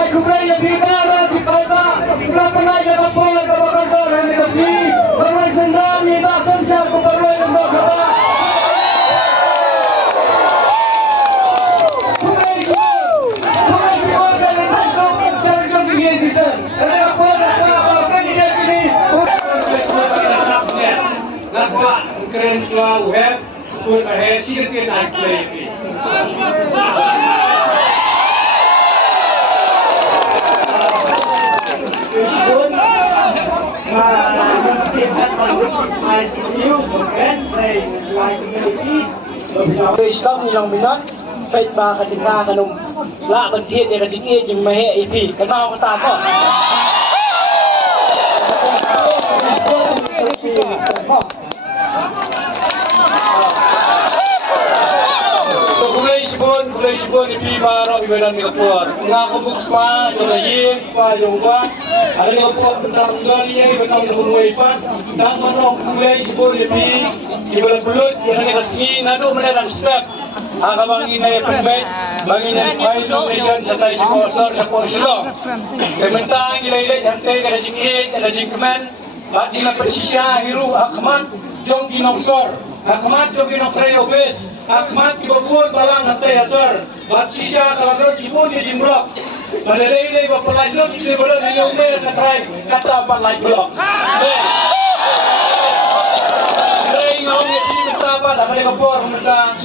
Ay, kumpleaños, mi barra, mi palma, una pelaya de apoyo, que va a cantar en el así, para el tsunami, da sunshine, con Pablo y dos horas. Keren selalu web, pun akhir sih kita naik lagi. Pun, kita ICU bukan dari selain ini. Islam nilang minat, kahit ba katinga ka nung lakad hit, kasigit yung mahe ipi, kanao ka tamo. Kulay sipon, ipi maro, ibadan ni kapur. Nga kubuks pa, yung yin, pa yung kwa. Ada ni kapur, tentang gali niya, ibadan ni kumuhay pa. Dan manok kulay sipon, ipi, ibadan pulut, yang ni kasingin, ano man ang step. Akabangin na yung pagmay, bangin na yung donation sa tayo sponsor sa Porsulo. Kementang ilaylay, hantay, kadajing 8, kadajing kemen, at di na persisya, hiru, akmat, jong kinongsor. Akmat jong kinokray office. Akmat kibabun balang hantay asar. At sisya, kalagod, sipon, jimblok. Madalaylay, mapalaylot, ilibalan, nilumir, katray, katapan, like block. Try nga, hindi matapan, ako na kapor, mata,